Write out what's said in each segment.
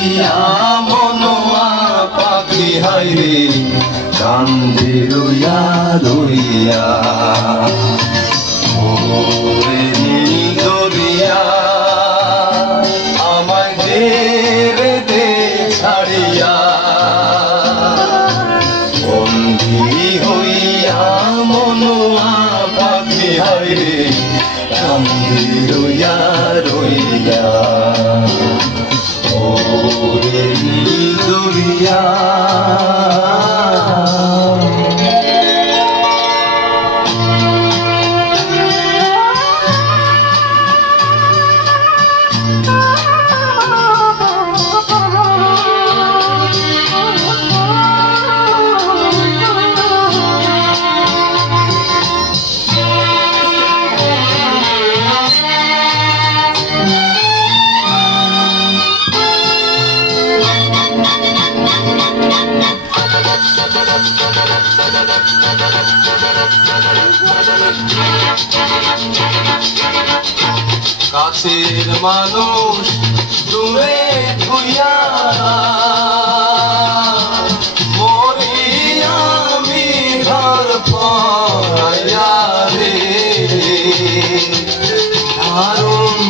হইয়া মনোয়া পাখি হাইরে কান্দে রইয়া রইয়া ওরে নীল দরিয়া আমায় ছেড়ে দে ছাড়িয়া বন্দী হইয়া মনোয়া পাখি হাইরে কান্দে রইয়া রইয়া ওরে নীল দরিয়া কাছের মানুষ দূরে ধুইয়া মরি আমি ঘর পাইয়া রে দারুণ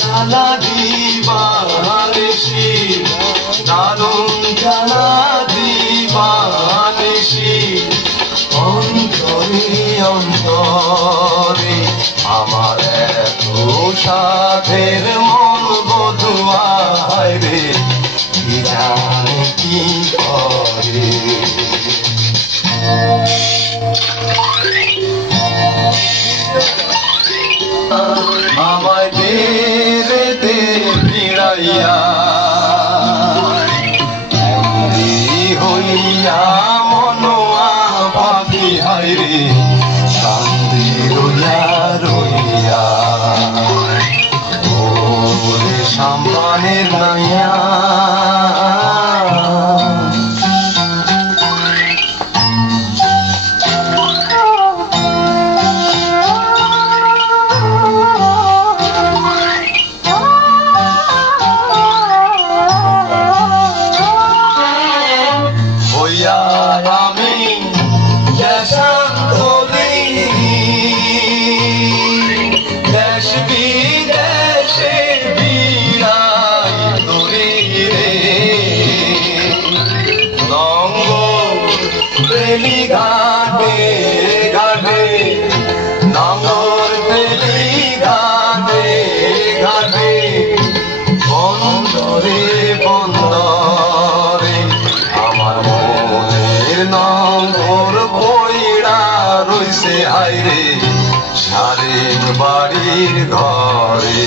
জ্বালা দিবানিসি দারুণ জ্বালা দিবানিসি অন্তরে অন্তরে আমার এত সাধের মন বধুয়া রে কি জানে কি করে আমায় দে রে দে ফিরাইয়া হইয়া মনোয়া পাখি হাইরে শান্তি রইয়া রইয়া ওরে সাম্পানের নাইয়া আমি দেশ বিদেশে বিরাই দূরে রে নঙ্গল বেলি ঘাটে ঘাটে নঙ্গল বেলি ঘাটে ঘাটে বন্দরে বন্দরে আমার মনের নঙ্গল পইড়া রইছে হাইরে সারেক বাড়ির ঘরে